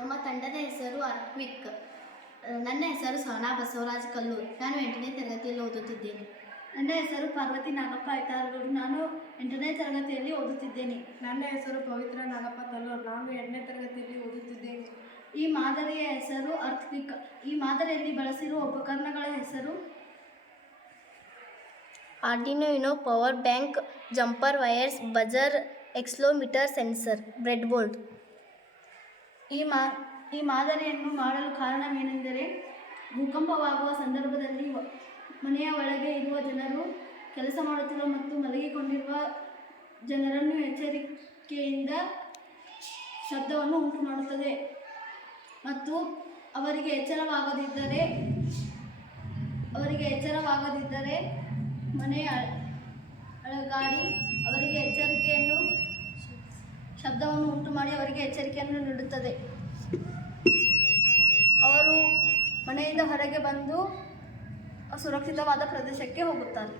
ನಮ್ಮ ತಂಡದ ಹೆಸರು ಅರ್ಕ್ವಿಕ್. ನನ್ನ ಹೆಸರು ಸಹನಾ ಬಸವರಾಜ್ ಕಲ್ಲೂರ್. ನಾನು 8ನೇ ತರಗತಿಯಲ್ಲಿ ಓದುತ್ತಿದ್ದೇನೆ. ನನ್ನ ಹೆಸರು ಪಾರ್ವತಿ ನಾಗಪ್ಪ ಐತಾರೂರು. ನಾನು 8ನೇ ತರಗತಿಯಲ್ಲಿ ಓದುತ್ತಿದ್ದೇನೆ. ನನ್ನ ಹೆಸರು ಪವಿತ್ರ ನಾಗಪ್ಪ ತಲ್ಲೂರು. ನಾನು 8ನೇ ತರಗತಿಯಲ್ಲಿ ಓದುತ್ತಿದ್ದೇನೆ. ಈ ಮಾದರಿಯ ಹೆಸರು ಅರ್ಕ್ವಿಕ್. ಈ ಮಾದರಿಯಲ್ಲಿ ಬಳಸಿರುವ ಉಪಕರಣಗಳ ಹೆಸರು Arduino Uno, power bank, jumper wires, buzzer, accelerometer, sensor, breadboard. ಈ ಮಾದರಿಯನ್ನು ಮಾಡಲು ಕಾರಣವೇನೆಂದರೆ, ಭೂಕಂಪವಾಗುವ ಸಂದರ್ಭದಲ್ಲಿ ಮನೆಯ ಒಳಗೆ ಇರುವ ಜನರು, ಕೆಲಸ ಮಾಡುತ್ತಿರುವ ಮತ್ತು ಮಲಗಿಕೊಂಡಿರುವ ಜನರನ್ನು ಎಚ್ಚರಿಕೆಯಿಂದ ಶಬ್ದವನ್ನು ಉಂಟು ಮಾಡುತ್ತದೆ ಮತ್ತು ಅವರಿಗೆ ಎಚ್ಚರವಾಗದಿದ್ದರೆ ಮನೆಯ ಅಳಗಾಡಿ ಅವರಿಗೆ ಶಬ್ದವನ್ನು ಉಂಟು ಮಾಡಿ ಅವರಿಗೆ ಎಚ್ಚರಿಕೆಯನ್ನು ನೀಡುತ್ತದೆ. ಅವರು ಮನೆಯಿಂದ ಹೊರಗೆ ಬಂದು ಸುರಕ್ಷಿತವಾದ ಪ್ರದೇಶಕ್ಕೆ ಹೋಗುತ್ತಾರೆ.